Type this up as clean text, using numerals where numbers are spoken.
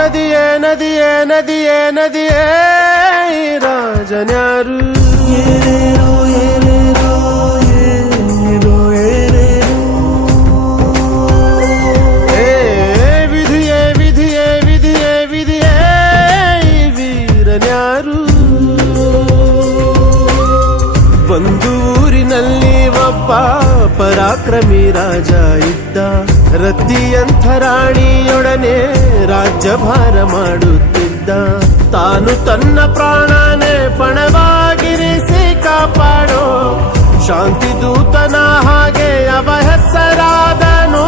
ನದಿಯೇ ನದಿಯೇ ನದಿಯೇ ನದಿಯೇ ರಾಜನ್ಯಾರು ಏನೇನೋ ಏನೇನೋ ಏನೇನೋ ವಿಧಿಯೇ ವಿಧಿಯೇ ವಿಧಿಯೇ ವಿಧಿಯೇ ವೀರನ್ಯಾರು ಒಂದು ಊರಿನಲ್ಲಿ ಒಬ್ಬ ಪರಾಕ್ರಮಿ ರಾಜ ಇದ್ದ ರತಿಯಂಥ ರಾಣಿಯೊಡನೆ ರಾಜ್ಯಭಾರ ಮಾಡುತ್ತಿದ್ದ ತಾನು ತನ್ನ ಪ್ರಾಣನೇ ಪಣವಾಗಿರಿಸಿ ಕಾಪಾಡೋ ಶಾಂತಿ ದೂತನ ಹಾಗೆ ಅವ ಹೆಸರಾದನೋ